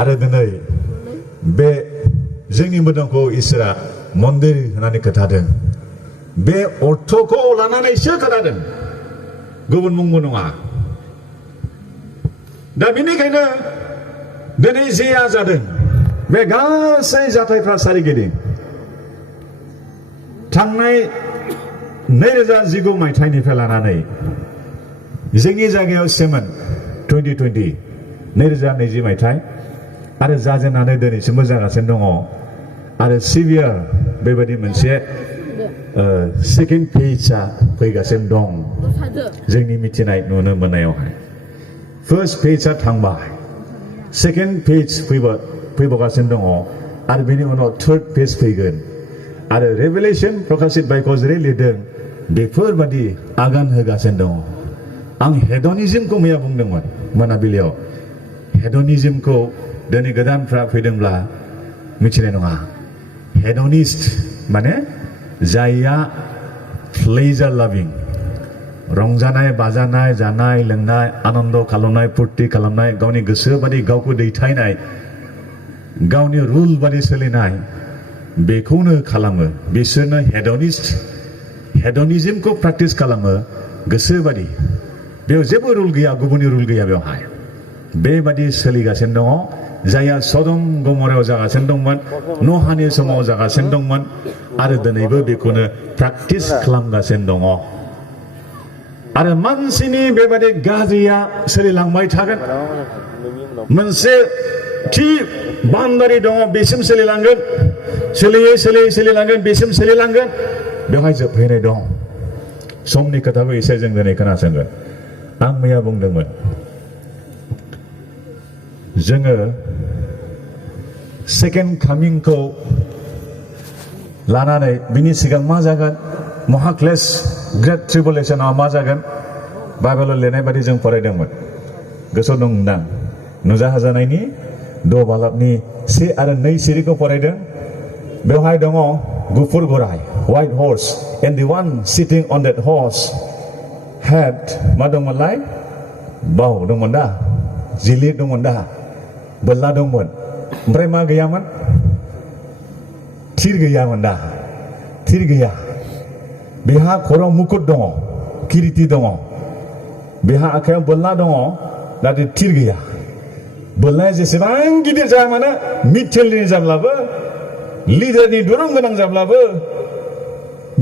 आरो दिनै बे जोंनि मोदोमखौ इसोरा मन्दिर होननानै खोथादों बे अर्थखौ लानानैसो खोथादों गुबुन मुंबो नङा दा बेनिखायनो दिनै जेया जादों बे गासै जाथायफ्रा सारिगिदिं थांनाय 2019 मायथाइनिफ्राय लानानै जोंनि जायगायाव सेमोन 2020 मायथाइ आरो जाजेननानै दिनैसिमबो जागासिनो दङ आरो सिभियार बेबायदि मोनसे सेकेन्ड फेजआ फैगासिनो दं जोंनि मिथिनाय नुनो मोननायावहाय फार्स्ट फेजआ थांबाय सेकेन्ड फेज फैबावगासिनो दङ आरो बेनि उनाव थार्ड फेज फैगोन आरो रेभेलेसन प्रकाशित बाइकआव जेरै लिरदों बेफोरबादि आगान होगासिनो दङ आं हेडनिज्मखौ मैया बुंदोंमोन मोनाबिलियाव हेडनिज्मखौ दिनै गोदानफ्रा फैदोंब्ला मिथिनाय नङा हेडनिस्ट माने जायया प्लेजार लाभिं रंजानाय बाजानाय जानाय लोंनाय आनन्द खालामनाय फुर्ति खालामनाय गावनि गोसो बादि गावखौ दैथायनाय गावनि रुल बादि सोलिनाय बेखौनो खालामो बिसोरनो हेडनिज्मखौ प्रेक्टिस खालामो गोसो बादि बेयाव जेबो रुल गैया गुबुननि रुल गैया बेवहाय बेबादि सोलिगासिनो दङ जायहा सदम गमरायाव जागासिनो दंमोन नहानि समाव जागासिनो दंमोन आरो दिनैबो बेखौनो प्रेक्टिस खालामगासिनो दङ आरो मानसिनि बेबादि गाज्रिया सोलिलांबाय थागोन मोनसे थि बाउन्डारि दङ बेसिम सोलिलांगोन सोलिलांगोन बेसिम सोलिलांगोन बेवहाय जोबहैनाय दं समनि खोथाखौ एसे जों दिनै खोनासंगोन आं मैया बुंदोंमोन जोङो सेकेन्ड कामिंखौ लानानै बिनि सिगां मा जागोन महाक्लेश ग्रेट ट्रिबुलेसनाव मा जागोन बाइबेलाव लिरनाय बादि जों फरायदोंमोन गोसोआव दंदां नुजाहोजानायनि द' बालाबनि 1 आरो 2 सिरिखौ फरायदों बेवहाय दङ गुफुर गराय white horse and the one sitting on that horse had मा दंमोनलाय बाव दंमोन दा जिलिर दंमोन दा बोरला दंमोन ओमफ्राय मा गैयामोन थिर गैयामोन दा थिर गैया बेहा खर'आव मुकुट दङ किरिति दङ बेहा आखायाव बोरला दङ नाथाय थिर गैया बोरलाया जेसेबां गिदिर जाया मानो मिथेलनि जाब्लाबो लिडारनि दुरुं गोनां जाब्लाबो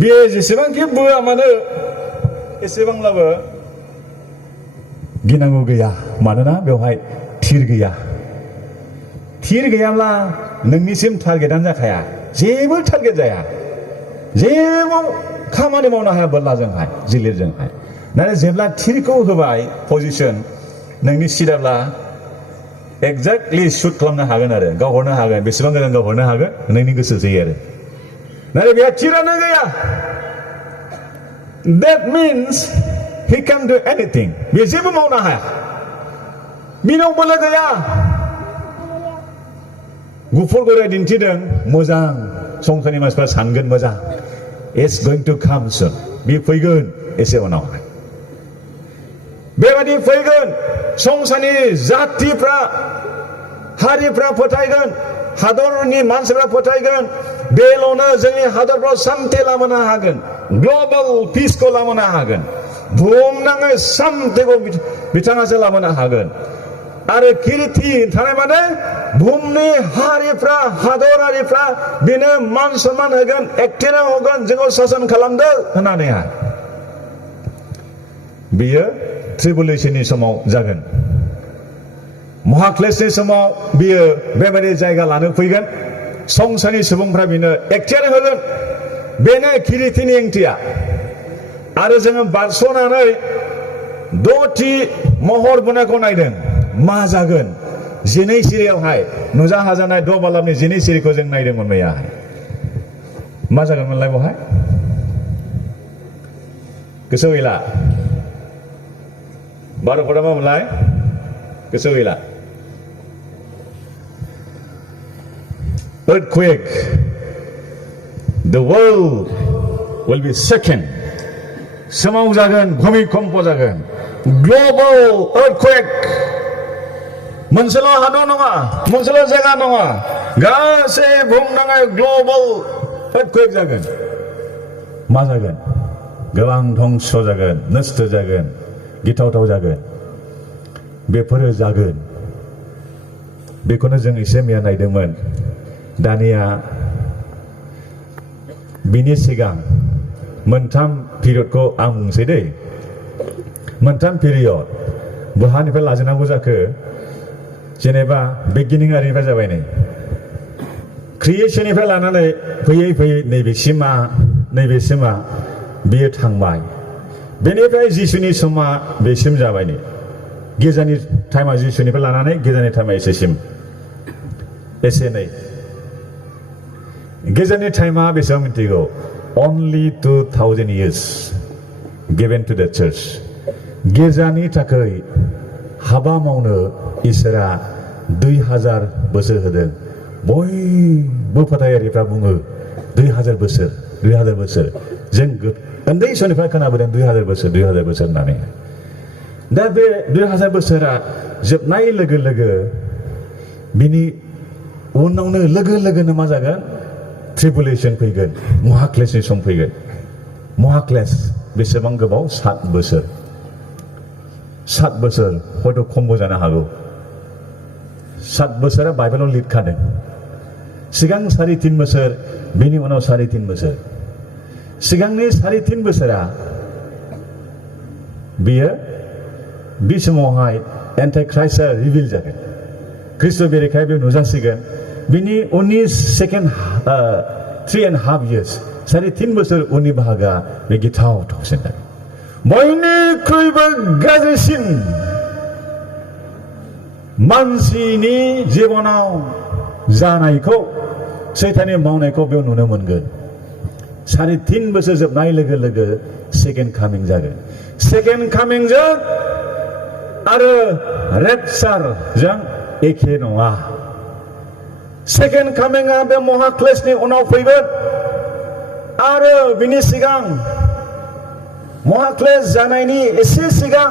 बे जेसेबांखि बोआ मानो एसेबांब्लाबो गिनांगौ गैया मानोना बेवहाय थिर गैया थिर गैयाब्ला नोंनिसिम टारगेटआनो जाखाया जेबो टारगेट जाया जेबो खामानि मावनो हाया बोरलाजोंहाय जिलिरजोंहाय नाथाय जेब्ला थिरखौ होबाय पजिसन नोंनि सिदाब्ला एक्जेक्टलि शुट खालामनो हागोन आरो गावहरनो हागोन बेसेबां गोजान गावहरनो हागोन नोंनि गोसो जायो आरो नाथाय बेहा थिरानो गैया that means he can do anything बे जेबो मावनो हाया बिनाव बोलो गैया गुफुर गराय दिन्थिदों मोजां संसारनि मानसिफ्रा सानगोन मोजां it's going to come soon बे फैगोन एसे उनावहाय बेबायदि फैगोन संसारनि जातिफ्रा हारिफ्रा फोथायगोन हादरनि मानसिफ्रा फोथायगोन बेल'नो जोंनि हादरफ्राव सान्थि लाबोनो हागोन ग्लबेल पिसखौ लाबोनो हागोन बुहुमनाङै सान्थिखौ बिथाङासो लाबोनो हागोन आरो किरिति थानाय माने बुहुमनि हारिफ्रा हादरारिफ्रा बेनो मान सन्मान होगोन एकटिरा होगोन जोंखौ सासन खालामदो होननानैहाय बेयो ट्रिबुलेसननि समाव जागोन महाक्लेशनि समाव बियो बेबायदि जायगा लानो फैगोन संसारनि सुबुंफ्रा बेनो एकटियार होगोन बेनो किरितिनि ओंथिया आरो जोङो बारस'नानै द'थि महर बुनायखौ नायदों मा जागोन 12 सिरियावहाय नुजाहाजानाय द' बालाबनि 12 सिरिखौ जों नायदोंमोन मैयाहाय मा जागोनमोनलाय बेवहाय गोसोआव गैला बार'फोरा मा मोनलाय गोसोआव गैला earthquake the world will be shaken सोमावजागोन भूमिकम्प जागोन global earthquake मोनसेल' हादर नङा मोनसेल' जायगा नङा गासै बुहुमनाङै ग्लबेल earthquake जागोन मा जागोन गोबां धंस जागोन नस्थ जागोन गिथावथाव जागोन बेफोरो जागोन बेखौनो जों एसे मैया नायदोंमोन दानिया बिनि सिगां मोनथाम पिरियडखौ आं बुंसै दै मोनथाम पिरियड बहानिफ्राय लाजेननांगौ जाखो जेनेबा बिगिनिंआरिनिफ्राय जाबाय नै क्रिएशननिफ्राय लानानै फैयै फैयै नैबेसिमा बेयो थांबाय बेनिफ्राय जिसुनि समा बेसिम जाबाय नै गेजारनि टाइमा जिसुनिफ्राय लानानै गेजारनि टाइमा एसेसिम एसे नै गेजारनि टाइमा बेसेबां मिथिगौ only 2000 years given to the church गेजारनि थाखाय हाबा मावनो इसोरा 2000 बोसोर होदों बयबो फोथायारिफ्रा बुङो 2000 बोसोर जों उन्दै समनिफ्राय खोनाबोदों 2000 बोसोर होननानै दा बे 2000 बोसोरा जोबनाय लोगो लोगो बिनि उनावनो लोगो लोगोनो मा जागोन ट्रिबुलेशन फैगोन महाक्लेशनि सम फैगोन महाक्लेश बेसेबां गोबाव 7 बोसोर हयथ' खमबो जानो हागौ 7 बोसोरा बाइबेलाव लिरखादों सिगां 3.5 बोसोर बेनि उनाव 3.5 बोसोर सिगांनि 3.5 बोसोरा बियो बे समावहाय एन्टाइ ख्राइस्टआ रिभिल जागोन ख्रिस्ट' बेरेखायै बे नुजासिगोन बिनि उननि सेकेन्ड 3.5 years 3.5 बोसोर उननि बाहागोआ बे गिथावथावसिन जागोन बयनिख्रुइबो गाज्रिसिन मानसिनि जिबनाव जानायखौ सैताननि मावनायखौ बेयाव नुनो मोनगोन 3.5 बोसोर जोबनाय लोगो लोगो सेकेन्ड कामिं जागोन सेकेन्ड कामिंजों आरो रेपचारजों एखे नङा सेकेन्ड कामिंआ बे महाक्लेशनि उनाव फैगोन आरो बिनि सिगां महाक्लेश जानायनि एसे सिगां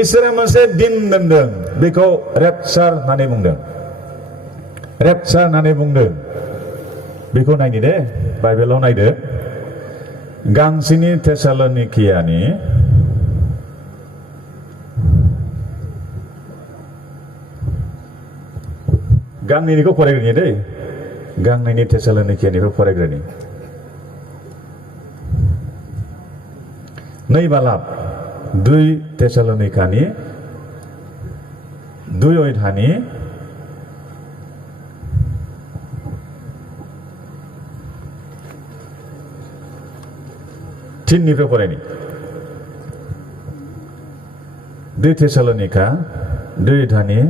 इसोरा मोनसे दिन दोनदों बेखौ रेपचार होननानै बुंदों बेखौ नायनि दे बाइबेलाव नायदो गांसेनि थेसालनिकियानि गांनैनिखौ फरायग्रोनि दै गांनैनि थेसालनिकियानिखौ फरायग्रोनि 2 बालाब 2 थेसालनिकानि 2 अध्यायनि 3 निफ्राय फरायनि 2 थेसालनिका 2 अध्यायनि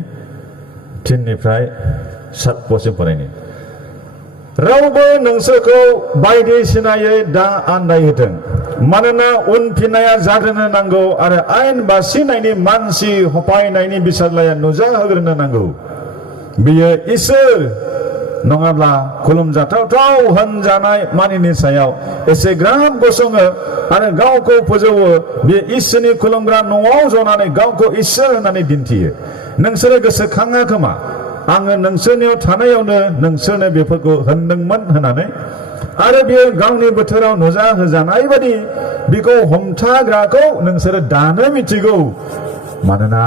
3 निफ्राय 7 पदसिम फरायनि रावबो नोंसोरखौ बायदिसिनायै दा आन्दायहोथों मानोना उनफिननाया जाग्रोनो नांगौ आरो आयेन बासिनायनि मानसि हफायनायनि बिसारलाया नुजाहोग्रोनो नांगौ बियो इसोर नङाब्ला खुलुमजाथावथाव होनजानाय मानिनि सायाव एसेग्राब गसङो आरो गावखौ फोजौवो बे इसोरनि खुलुमग्रा न'आव जनानै गावखौ इसोर होननानै दिन्थियो नोंसोरो गोसोखाङा खोमा आङो नोंसोरनियाव थानायावनो नोंसोरनो बेफोरखौ होनदोंमोन होननानै आरो बियो गावनि बोथोराव नुजाहोजानाय बादि बिखौ हमथाग्राखौ नोंसोरो दानो मिथिगौ मानोना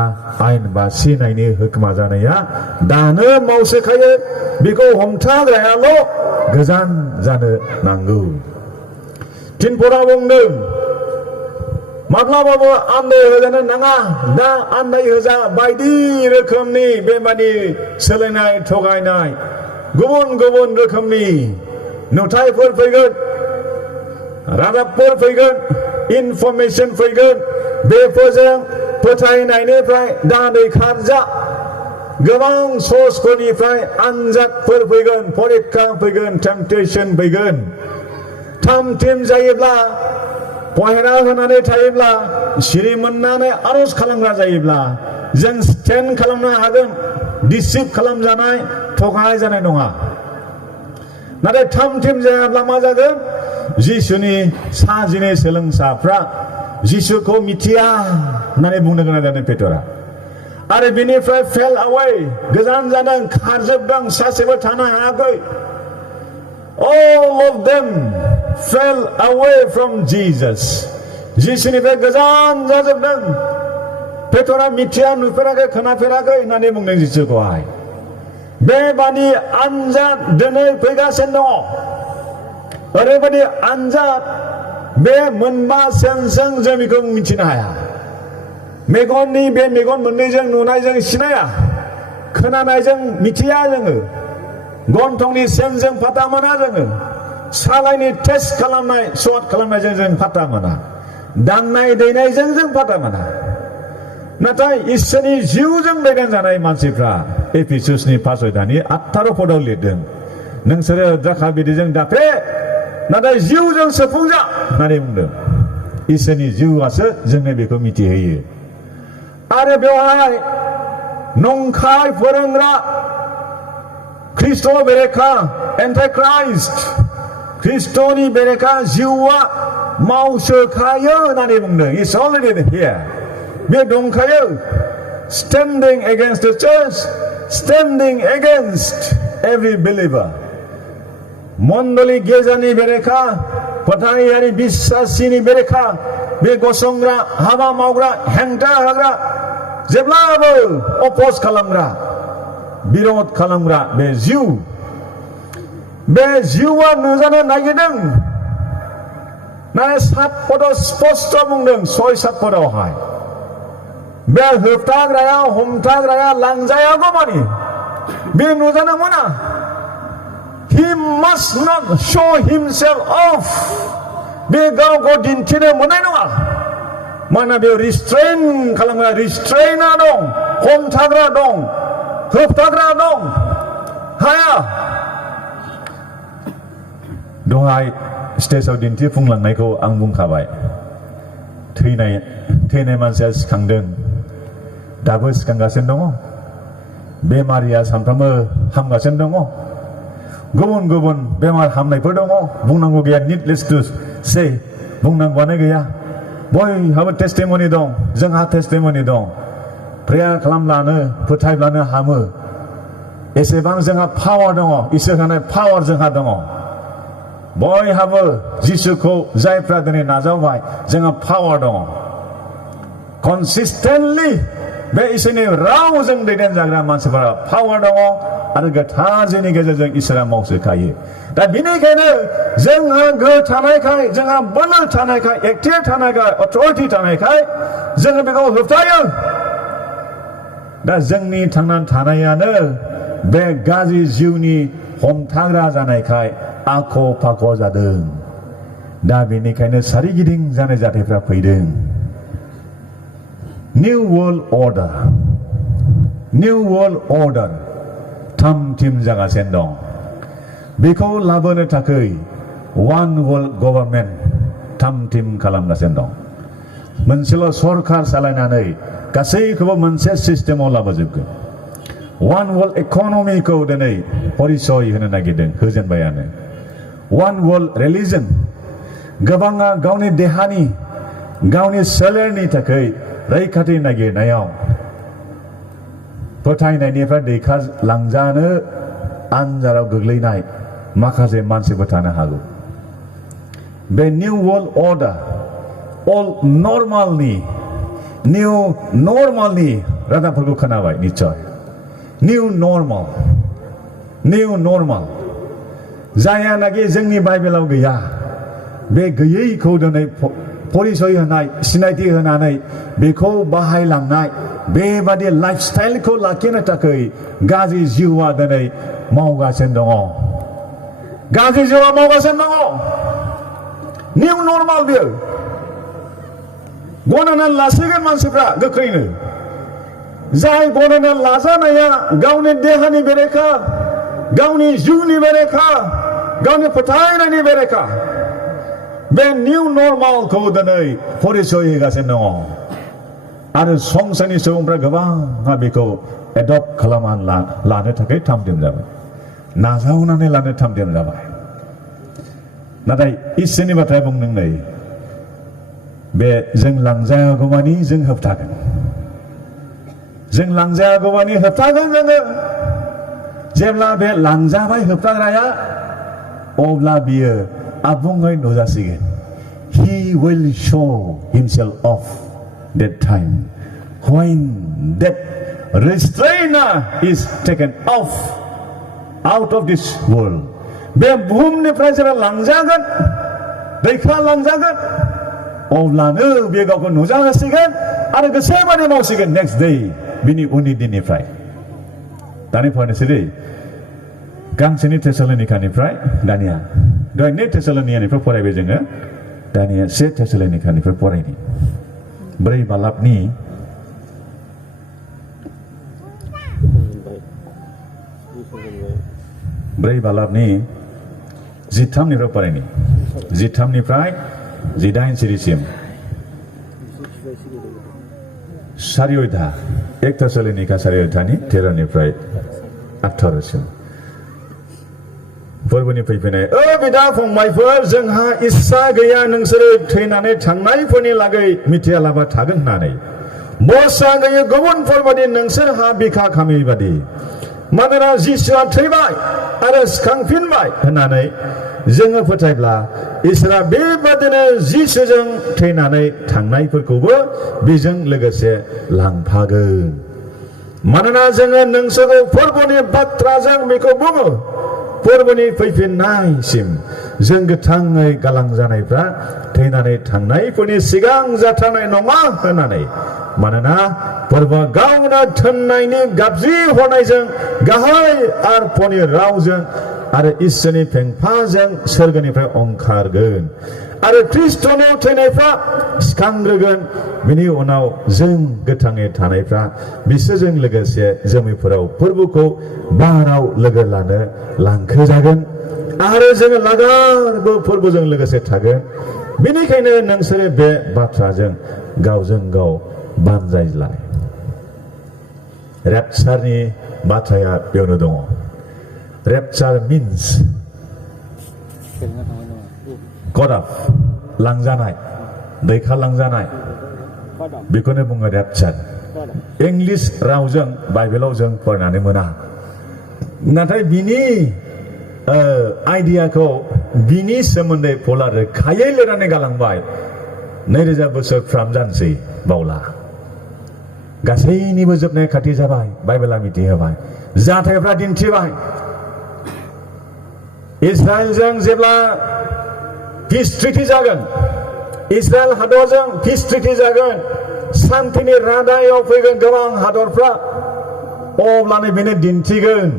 आयेन बासिनायनि होखोमा जानाया दानो मावसोखायो बेखौ हमथाग्रायाल' गोजान जानो नांगौ 3 पदआव बुंदों माब्लाबाबो आन्दाय होजानो नाङा दा आन्दाय होजा बायदि रोखोमनि बेबादि सोलायनाय थगायनाय गुबुन गुबुन रोखोमनि नुथायफोर फैगोन रादाबफोर फैगोन इनफरमेशन फैगोन बेफोरजों फोथायनायनिफ्राय दा दैखारजा गोबां सर्सफोरनिफ्राय आनजादफोर फैगोन परीक्षा फैगोन टेम्पटेशन फैगोन थाम-थिम जायोब्ला पहेरा होनानै थायोब्ला सिरि मोननानै आरज खालामग्रा जायोब्ला जों स्टेन्ड खालामनो हागोन डिसिभ खालामजानाय थगाय जानाय नङा नाथाय थाम-थिम जायाब्ला मा जागोन जिसुनि साजिनाय सोलोंसाफ्रा जिसुखौ मिथिया होननानै बुंनो गोनां जादों पेटरा आरो बिनिफ्राय fell away गोजान जादों खारजोबदों सासेबो थानो हायाखै all of them fell away from Jesus जिसुनिफ्राय गोजान जाजोबदों पेटरा मिथिया नुफेराखै खोनाफेराखै होननानै बुंदों जिसुखौहाय बेबादि आनजाद दिनै फैगासिनो दङ ओरैबादि आनजाद बे मोनबा सेन्सजों जों बेखौ मिथिनो हाया मेगननि बे मेगन मोननैजों नुनायजों सिनाया खोनानायजों मिथिया जोङो गन्थंनि सेन्सजों फाता मोना जोङो सालायनि टेस्ट खालामनाय स्वाद खालामनायजों जों फाता मोना दांनाय दैनायजों जों फाता मोना नाथाय इसोरनि जिउजों दैदेनजानाय मानसिफ्रा एफिसुसनि 5:18 पदआव लिरदों नोंसोरो द्राखा बिदैजों दाफे नाथाय जिउजों सोफुंजा होननानै बुंदों इसोरनि जिउआसो जोंनो बेखौ मिथिहोयो आरो बेवहाय नंखाय फोरोंग्रा ख्रिस्ट' बेरेखा एन्टाइक्राइस्ट ख्रिस्ट'नि बेरेखा जिउआ मावसोखायो होननानै बुंदों इट्स अलरेडि हियार बे दंखायो standing against the church standing against every believer मण्डली गेजानि बेरेखा फोथायारि बिश्वासिनि बेरेखा बे गसंग्रा हाबा मावग्रा हेंथा होग्रा जेब्लाबो अपोज खालामग्रा बिरोध खालामग्रा बे जिउआ नुजानो नागिरदों नाथाय 7 पदआव स्पष्ट बुंदों 6-7 पदआवहाय बे होबथाग्राया हमथाग्राया लांजायागौ मानि बे नुजानो मोना He must not show himself off. बे गावखौ दिन्थिनो मोननाय नङा मानोना बेयाव रिस्ट्रेन खालामग्रा रिस्ट्रेना दं हमथाग्रा दं होबथाग्रा दं हाया दहाय स्टेजआव दिन्थिफुंलांनायखौ आं बुंखाबाय थैनाय मानसिया सिखांदों दाबो सिखांगासिनो दङ बेमारिया सानफ्रामबो हामगासिनो दङ गुबुन गुबुन बेमार हामनायफोर दङ बुंनांगौ गैया निडलेस टु से बुंनांगौआनो गैया बयहाबो टेस्टिमनि दं जोंहा टेस्टिमनि दं प्रेयार खालामब्लानो फोथायब्लानो हामो एसेबां जोंहा पावार दङ इसोर होनाय पावार जोंहा दङ बयहाबो जिसुखौ जायफ्रा दिनै नाजावबाय जोंहा पावार दङ कनसिस्टेन्टलि बे इसोरनि रावजों दैदेनजाग्रा मानसिफोरा पावार दङ आरो गोथार जोंनि गेजेरजों इसोरा मावसोखायो दा बेनिखायनो जोंहा गोहो थानायखाय जोंहा बोलो थानायखाय एक्टिभ थानायखाय अथरिटि थानायखाय जोङो बेखौ होबथायो दा जोंनि थांनानै थानायानो बे गाज्रि जिउनि हमथाग्रा जानायखाय आख' फाख' जादों दा बेनिखायनो सारिगिदिं जानाय जाथायफ्रा फैदों निउ वर्ल्ड अर्डार थाम थिम जागासिनो दं बेखौ लाबोनो थाखाय वान वर्ल्ड गभर्नमेन्ट थाम थिम खालामगासिनो दं मोनसेल' सरखार सालायनानै गासैखौबो मोनसे सिस्टेमाव लाबोजोबगोन वान वर्ल्ड इक'नमिखौ दिनै परिचय होनो नागिरदों होजेनबायानो वान वर्ल्ड रिलिजन गोबाङा गावनि देहानि गावनि सोलेरनि थाखाय रैखाथि नागिरनायाव फोथायनायनिफ्राय दैखा लांजानो आनजादाव गोग्लैनाय माखासे मानसिफोर थानो हागौ बे निउ वर्ल्ड अर्डार निउ नर्मालनि रादाबफोरखौ खोनाबाय निश्चय निउ नर्माल जायानाखि जोंनि बाइबेलाव गैया बे गैयैखौ दिनै परिचय होनाय सिनायथि होनानै बेखौ बाहायलांनाय बेबादि लाइफ स्टाइलखौ लाखिनो थाखाय गाज्रि जिउआ दिनै मावगासिनो दङ गाज्रि जिउआ मावगासिनो दङ निउ नर्माल बियो गनायनानै लासिगोन मानसिफ्रा गोख्रैनो जाय गनायनानै लाजानाया गावनि देहानि बेरेखा गावनि जिउनि बेरेखा गावनि फोथायनायनि बेरेखा बे निउ नर्मालखौ दिनै परिचय होगासिनो दङ आरो संसारनि सुबुंफ्रा गोबाङा बेखौ एडप्ट खालामनानै लानो थाखाय थामथिम जाबाय नाजावनानै लानो थामथिम जाबाय नाथाय इसोरनि बाथ्राया बुंदों नै बे जों लांजागौमानि जों होबथागोन जों लांजायागौमानि होबथागोन जोङो जेब्ला बे लांजाबाय होबथाग्राया अब्ला बियो आबुङै नुजासिगोन he will show himself off that time when that restrainer is taken off out of this world बे बुहुमनिफ्राय जेब्ला लांजागोन दैखा लांजागोन अब्लानो बे गावखौ नुजाहोसिगोन आरो गोसोबादि मावसिगोन नेक्स्ट डे बिनि उननि दिननिफ्राय दानि फरायनोसै दै गांसेनि थेसलोनिकानिफ्राय दानिया दहाय नै थेसलोनियानिफ्राय फरायबाय जोङो दानिया से थेसलोनिकानिफ्राय फरायनि 4 बालाबनि ब्रै बालाबनि 13निफ्राय फरायनि 13निफ्राय 18 सिरिसिम 4 अध्याय 1 थेसलोनिका 4 अध्यायनि 13निफ्राय 18 सिम फोरबोनि फैफिनाय बिदा फंबायफोर जोंहा इस्सा गैया नोंसोरो थैनानै थांनायफोरनि लागै मिथियालाबा थागोन होननानै बसा गैयै गुबुनफोरबादि नोंसोरहा बिखा खामै बादि मानोना जिसुआ थैबाय आरो सिखांफिनबाय होननानै जोङो फोथायब्ला इसोरा बेबादिनो जिसुजों थैनानै थांनायफोरखौबो बेजों लोगोसे लांफागोन मानोना जोङो नोंसोरखौ फोरबोनि बाथ्राजों बेखौ बुङो फोरबोनि फैफिननायसिम जों गोथाङै गालांजानायफ्रा थैनानै थांनायफोरनि सिगां जाथारनाय नङा होननानै मानोना फोरबोआ गावनो थोननायनि गाबज्रि हरनायजों गाहाय आरफनि रावजों आरो इसोरनि फेंफाजों सोरगोनिफ्राय ओंखारगोन आरो ख्रिस्ट'नियाव थैनायफ्रा सिखांग्रोगोन बिनि उनाव जों गोथाङै थानायफ्रा बिसोरजों लोगोसे जोमैफोराव फोरबोखौ बाराव लोगो लानो लांखोजागोन आरो जोङो लागारबो फोरबोजों लोगोसे थागोन बेनिखायनो नोंसोरो बे बाथ्राजों गावजों गाव बानजायलाय रेपचारनि बाथ्राया बेयावनो दङ रेपचार मिन्स कट अफ लांजानाय दैखा लांजानाय बेखौनो बुङो रेपचार इंलिश रावजों बाइबेलाव जों फरायनानै मोना नाथाय बिनि आइडियाखौ बिनि सोमोन्दै पला रोखायै लिरनानै गालांबाय 2000 बोसोर फ्रामजानसै बावला गासैनिबो जोबनाय खाथि जाबाय बाइबेला मिथिहोबाय जाथायफ्रा दिन्थिबाय इस्राएलजों जेब्ला पिस ट्रिटि जागोन इस्राएल हादरजों पिस ट्रिटि जागोन शान्तिनि रादायाव फैगोन गोबां हादरफ्रा अब्लानो बेनो दिन्थिगोन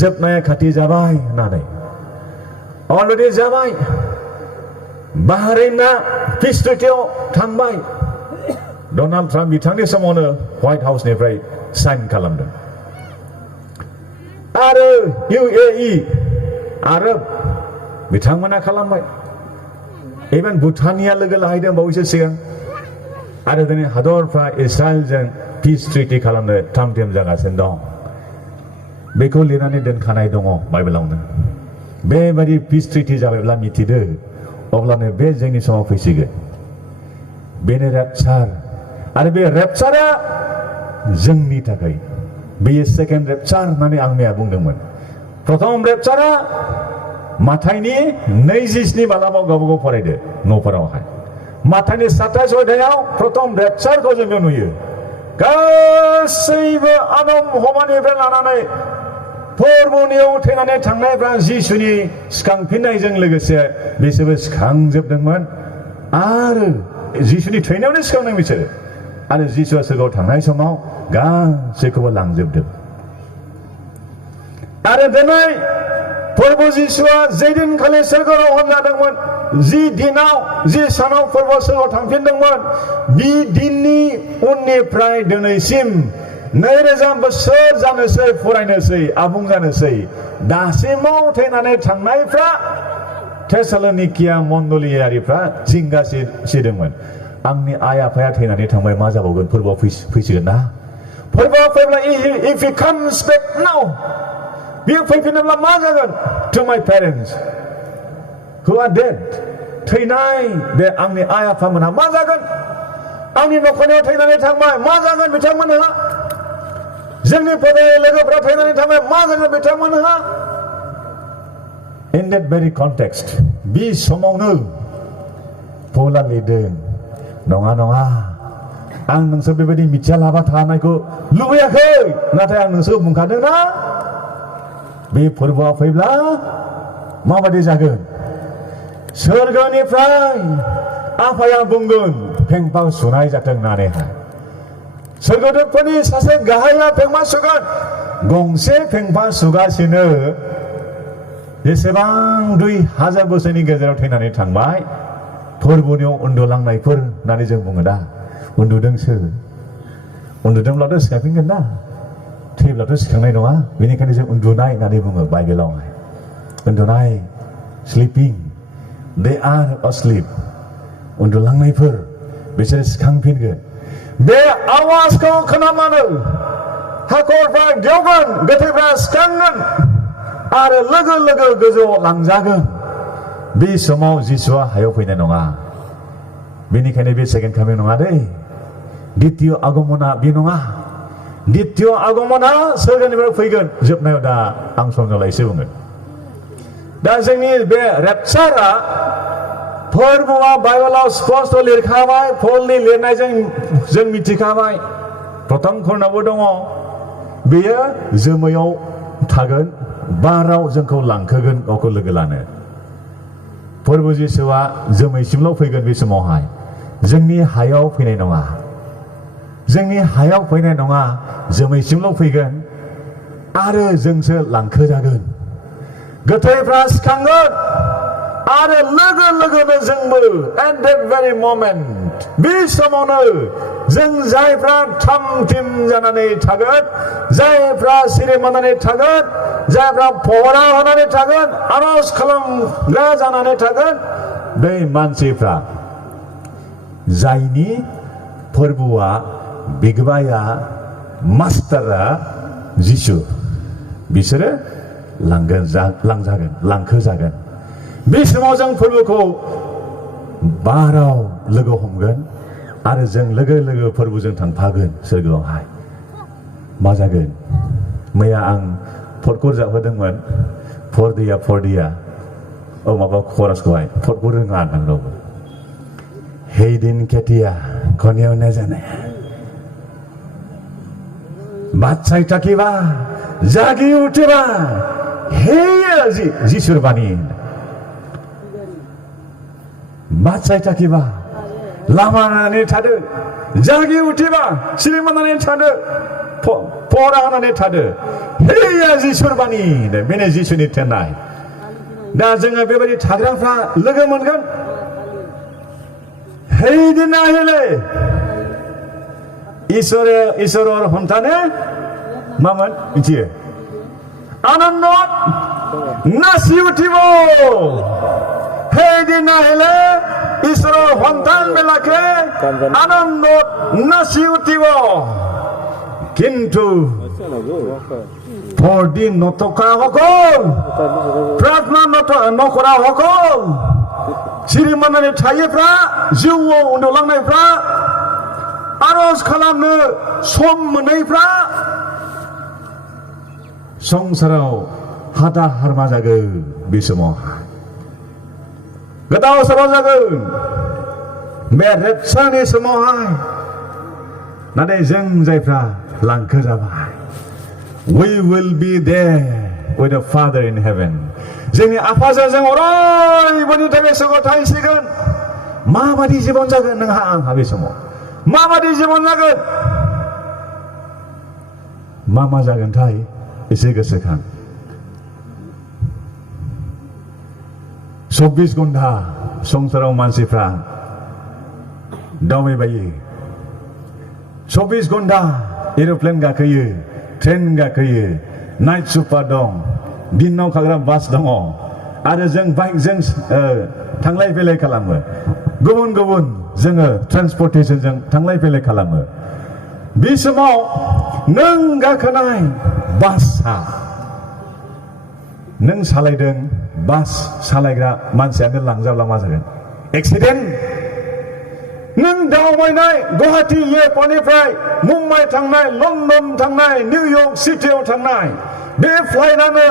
जोबनाया खाथि जाबाय होननानै अलरेडि जाबाय बाहारेना पिस ट्रिटियाव थांबाय डनाल्ड ट्राम्प बिथांनि समावनो व्हाइट हाउसनिफ्राय साइन खालामदों आरो UAE आरब बिथांमोना खालामबाय इभेन भुटानिया लोगो लाहैदों बावैसो सिगां आरो दिनै हादरफ्रा इस्राएलजों पिस ट्रिटि खालामनो थाम थिम जागासिनो दं बेखौ लिरनानै दोनखानाय दङ बाइबेलावनो बेबायदि पिस ट्रिटि जाबायब्ला मिथिदो अब्लानो बे जोंनि समाव फैसिगोन बेनो रेपचार आरो बे रेपचारा जोंनि थाखाय बेयो सेकेन्ड रेपचार होननानै आं मैया बुंदोंमोन प्रथम रेपचारा माथाइनि 27 बालाबाव गावबागाव फरायदो न'फोरावहाय माथाइनि 27 अध्यायाव प्रथम रेपचारखौ जों बेयाव नुयो गासैबो आदम हवानिफ्राय लानानै फोरबोनियाव थैनानै थांनायफ्रा जिसुनि सिखांफिननायजों लोगोसे बिसोरबो सिखांजोबदोंमोन आरो जिसुनि थैनायावनो सिखांदों बिसोरो आरो जिसुआ सोरगोआव थांनाय समाव गासैखौबो लांजोबदों आरो दिनै फोरबो जिसुआ जे दिनखालि सोरगोआव हमजादोंमोन जि दिनाव जि सानाव फोरबो सोरगोआव थांफिनदोंमोन बि दिननि उननिफ्राय दिनैसिम 2000 बोसोर जानोसै फरायनोसै आबुं जानोसै दासिमाव थैनानै थांनायफ्रा थेसलोनिकिया मण्डलियारिफ्रा जिंगासिदोंमोन आंनि आइ आफाया थैनानै थांबाय मा जाबावगोन फोरबोआव फैसिगोन ना फोरबोआव फैब्ला if he comes back now बियो फैफिनोब्ला मा जागोन to my parents who are dead थैनाय बे आंनि आइ आफामोनहा मा जागोन आंनि न'खरनियाव थैनानै थांबाय मा जागोन बिथांमोनहा जोंनि फरायनाय लोगोफ्रा थैनानै थांबाय मा जागोन बिथांमोनहा in that very context बे समावनो पौला लिरदों नङा नङा आं नोंसोर बेबायदि मिथिया लाबा थानायखौ लुबैयाखै नाथाय आं नोंसोर बुंखादों ना बे फोरबोआ फैब्ला माबायदि जागोन सोरगोनिफ्राय आफाया बुंगोन फेंफा सुनाय जाथों होननानैहाय सोरगोदेबफोरनि सासे गाहाया फेंफा सुगोन गंसे फेंफा सुगासिनो जेसेबां 2000 बोसोरनि गेजेराव थैनानै थांबाय फोरबोनियाव उन्दुलांनायफोर होननानै जों बुङो दा उन्दुदोंसो उन्दुदोंब्लाथ' सिखारफिनगोन ना थैब्लाथ' सिखांनाय नङा बेनिखायनो जों उन्दुनाय होननानै बुङो बाइबेलावहाय उन्दुनाय स्लिपिं दे आर asleep उन्दुलांनायफोर बिसोर सिखांफिनगोन बे आवाजखौ खोनाब्लानो हाखरफ्रा गेवगोन गोथैफ्रा सिखांगोन आरो लोगो लोगो गोजौआव लांजागोन बे समाव जिसुआ हायाव फैनाय नङा बेनिखायनो बे सेकेन्ड कामिं नङा दै द्वितीय आगमना बे नङा द्वितीय आगमना सोरगोनिफ्राय फैगोन जोबनायाव दा आं समजों एसे बुंगोन दा जोंनि बे रेपचारा फोरबोआ बाइबेलाव स्पष्ट लिरखाबाय पलनि लिरनायजों जों मिथिखाबाय प्रथम खरनावबो दङ बेयो जोमैयाव थागोन बाराव जोंखौ लांखोगोन गावखौ लोगो लानो फोरबो जिसुआ जोमैसिमल' फैगोन बे समावहाय जोंनि हायाव फैनाय नङा जोंनि हायाव फैनाय नङा जोमैसिमल' फैगोन आरो जोंसो लांखोजागोन गोथैफ्रा सिखांगोन आरो लोगो लोगोनो जोंबो at that very moment बे समावनो जों जायफ्रा थाम थिम जानानै थागोन जायफ्रा सिरिमोननानै थागोन जायफ्रा पहरा होनानै थागोन आरज खालामग्रा जानानै थागोन बै मानसिफ्रा जायनि फोरबोआ बिगोमाया मास्टारा जिसु बिसोरो लांजागोन लांखोजागोन बे समाव जों फोरबोखौ बाराव लोगो हमगोन आरो जों लोगो लोगो फोरबोजों थांफागोन सोरगोआवहाय मा जागोन मैया आं फटखौ जाहोदोंमोन फरदिया माबा खरसखौहाय फटखौ रोङा होननांगौ हेदिन केटिया खनियाव नाजानाय बादशाह थाकिबा जागि उठिबा हे जिसुर बानी बादशाह थाकिबा लामा नायनानै थादो जागि उठिबा सिरिमोननानै थादो पहरा होनानै थादो हे जिसुर बानी बेनो जिसुनि थेननाय दा जोङो बेबायदि थाग्राफ्रा लोगो मोनगोन हेदिन आहिले इसोरर हन्थाने मामोन मिथियो आनन्द नासि उठिब हेदिन आहिले इसोरर हन्थान बेलाके आनन्द नासि उठिब किन्तु फरदिन नटका हकल प्रार्थना नखरा हकल सिरिमोननानै थायोफ्रा जिउआव उन्दुलांनायफ्रा आरज खालामनो सम मोनैफ्रा संसाराव हादा हारमा जागोन बे समाव गोदाव सोराव जागोन बे रेपचारनि समावहाय नाथाय जों जायफ्रा लांखो जाबाय we will be there with the Father in heaven जोंनि आफाजों जों अरायबोनि थाखाय सोरगोआव थाहैसिगोन माबादि जिबन जागोन नोंहा आंहा बे समाव माबादि जिबन जागोन मा जागोनथाय एसे गोसोखां 24 घन्टा संसाराव मानसिफ्रा दावबायबायो 24 घन्टा एर'प्लेन गाखोयो ट्रेन गाखोयो नाइट सुपार दं दिनाव खाग्रा बास दङ आरो जों बाइकजों थांलाय फैलाय खालामो गुबुन गुबुन जोङो ट्रान्सपर्टेसनजों थांलाय फैलाय खालामो बे समाव नों गाखोनाय बासआ नों सालायदों बास सालायग्रा मानसियानो लांजाब्ला मा जागोन एक्सिडेन्ट नों दावबायनाय गुवाहाटी एयारपर्टनिफ्राय मुम्बाइ थांनाय लन्डन थांनाय निउयर्क सिटियाव थांनाय बे फ्लाइटआनो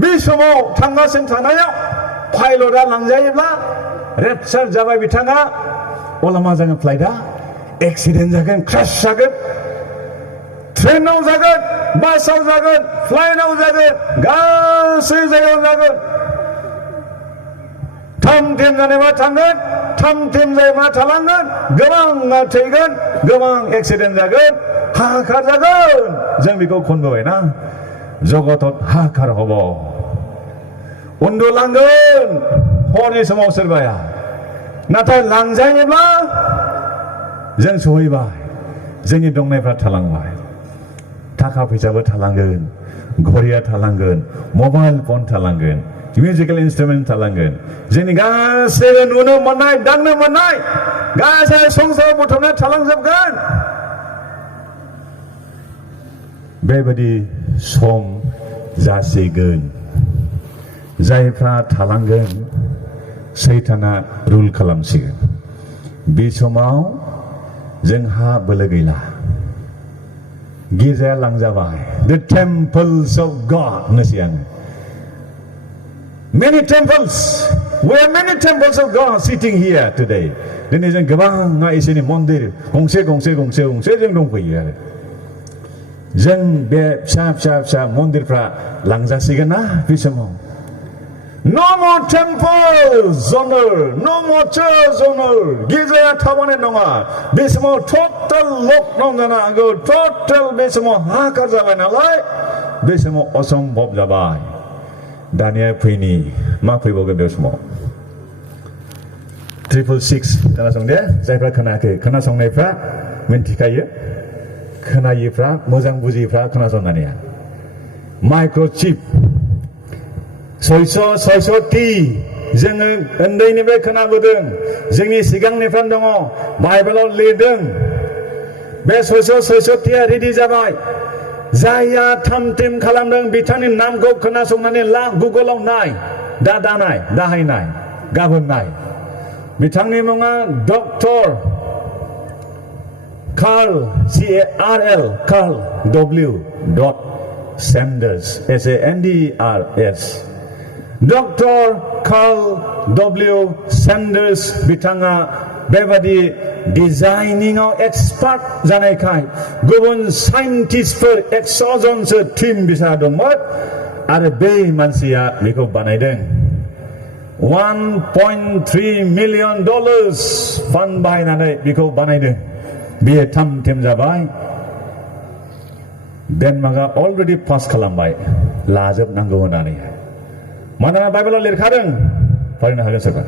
बे समाव थांगासिनो थानायाव पाइलटआ लांजायोब्ला रेपचार जाबाय बिथाङा अब्ला मा जागोन फ्लाइटआ एक्सिडेन्ट जागोन क्रास जागोन ट्रेनाव जागोन बासाव जागोन फ्लाइटआव जागोन गासै जायगायाव जागोन थाम थिम जानायबा थांगोन थाम थिम जायोबा थालांगोन गोबाङा थैगोन गोबां एक्सिडेन्ट जागोन हाहाकार जागोन जों बेखौ खनबोबायना जगतत हाहाकार हब उन्दुलांगोन हरनि समाव सोरबाया नाथाय लांजायोब्ला जों सहैबाय जोंनि दंनायफ्रा थालांबाय थाखा फैसाबो थालांगोन घरिया थालांगोन मबाइल फन थालांगोन मिउजिकेल इन्स्ट्रुमेन्ट थालांगोन जोंनि गासैबो नुनो मोननाय दांनो मोननाय गासै संसाराव बुथुमनाय थालांजोबगोन बेबायदि सम जासिगोन जायफ्रा थालांगोन सैताना रुल खालामसिगोन बे समाव जोंहा बोलो गैला गिर्जाया लांजाबाय the temples of God होनोसै आङो many temples we have many temples of God sitting here today दिनै जों गोबां इसोरनि मन्दिर गंसे गंसे गंसे गंसे जों दंफैयो आरो जों बे फिसा फिसा फिसा मन्दिरफ्रा लांजासिगोन ना बे समाव No more temples on earth, no more churches on earth. गिर्जाया थाबानाय नङा बे समाव total lockdown जानो हागौ total बे समाव हाहाकार जाबाय नालाय बे समाव असम्भब जाबाय दानिया फैनि मा फैबावगोन बे समाव 666 खोनासं दे जायफ्रा खोनायाखै खोनासंनायफ्रा मिन्थिखायो खोनायिफ्रा मोजां बुजिफ्रा खोनासंनाया माइक्र'चिप 666 जोङो उन्दैनिफ्राय खोनाबोदों जोंनि सिगांनिफ्राय दङ बाइबेलाव लिरदों बे 666 रेडि जाबाय जायहा थाम-थिम खालामदों बिथांनि नामखौ खोनासंनानै ला गुगोलाव नाय दाहाय नाय गाबोन नाय बिथांनि मुङा doctor Carl CARL Carl W.Sanders SANDERS doctor Carl W. Sanders बिथाङा बेबादि डिजाइनिंआव एक्सपार्ट जानायखाय गुबुन साइन्टिस्टफोर 100 जनसो टीम बिसा दंमोन आरो बे मानसिया बेखौ बानायदों $1.3 million फान्ड बाहायनानै बेखौ बानायदों बेयो थाम-थिम जाबाय डेनमार्कआ अलरेडि पास खालामबाय लाजोबनांगौ होननानै मानोना बाइबेलाव लिरखादों फरायनो हागोन सोरबा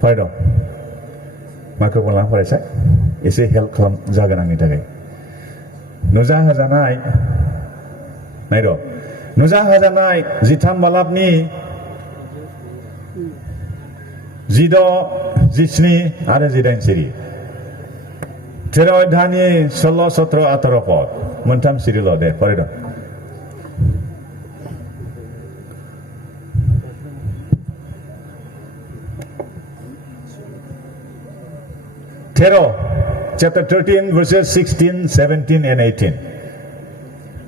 फरायदों माइक्र'फन लाना फरायसा एसे हेल्प खालाम जागोन आंनि थाखाय नुजाहोजानाय नायद' नुजाहोजानाय 13 बालाबनि 16, 17 आरो 18 सिरि 13 अध्यायनि 16, 17, 18 पद मोनथाम सिरिल' दे फरायदों chapter 13 verses 16, 17 and 18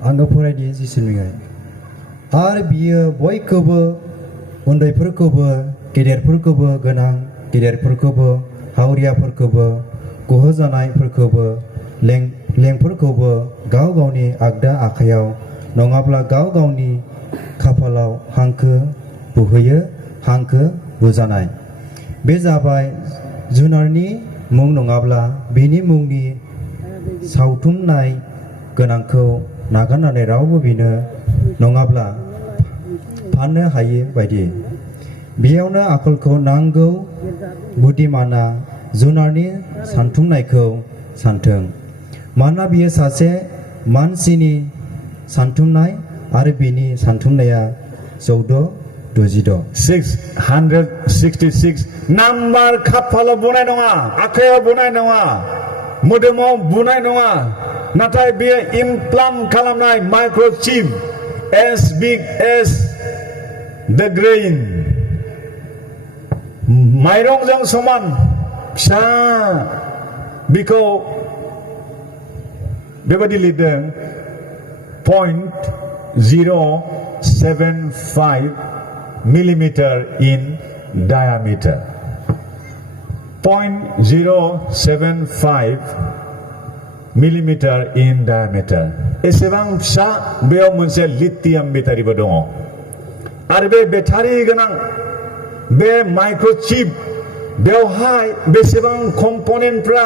आङो फरायनि जिसुनिङै आरो बियो बयखौबो उन्दैफोरखौबो गेदेरफोरखौबो गोनां गेदेरफोरखौबो हावरियाफोरखौबो गहोजानायफोरखौबो लेंफोरखौबो गाव गावनि आगदा आखायाव नङाब्ला गाव गावनि खाफालाव हांखो बुहोयो हांखो बुजानाय बे जाबाय जुनारनि मुं नङाब्ला बिनि मुंनि सावथुमनाय गोनांखौ नागारनानै रावबो बिनो नङाब्ला फाननो हायै बायदि बेयावनो आखलखौ नांगौ बुद्धिमाना जुनारनि सानथुमनायखौ सानथों मानोना बियो सासे मानसिनि सानथुमनाय आरो बिनि सानथुमनाया 666 नाम्बार खाफालाव बुनाय नङा आखायाव बुनाय नङा मोदोमाव बुनाय नङा नाथाय बेयो इमप्लान्ट खालामनाय माइक्र'चिप as big as the grain माइरंजों समान फिसा बेखौ बेबायदि लिरदों 0.075 millimeter in diameter 0.075 millimeter in diameter एसेबां फिसा बेयाव मोनसे लिथियाम बेटारिबो दङ आरो बे बेटारि गोनां बे माइक्र'चिप बेवहाय बेसेबां कम्पनेन्टफ्रा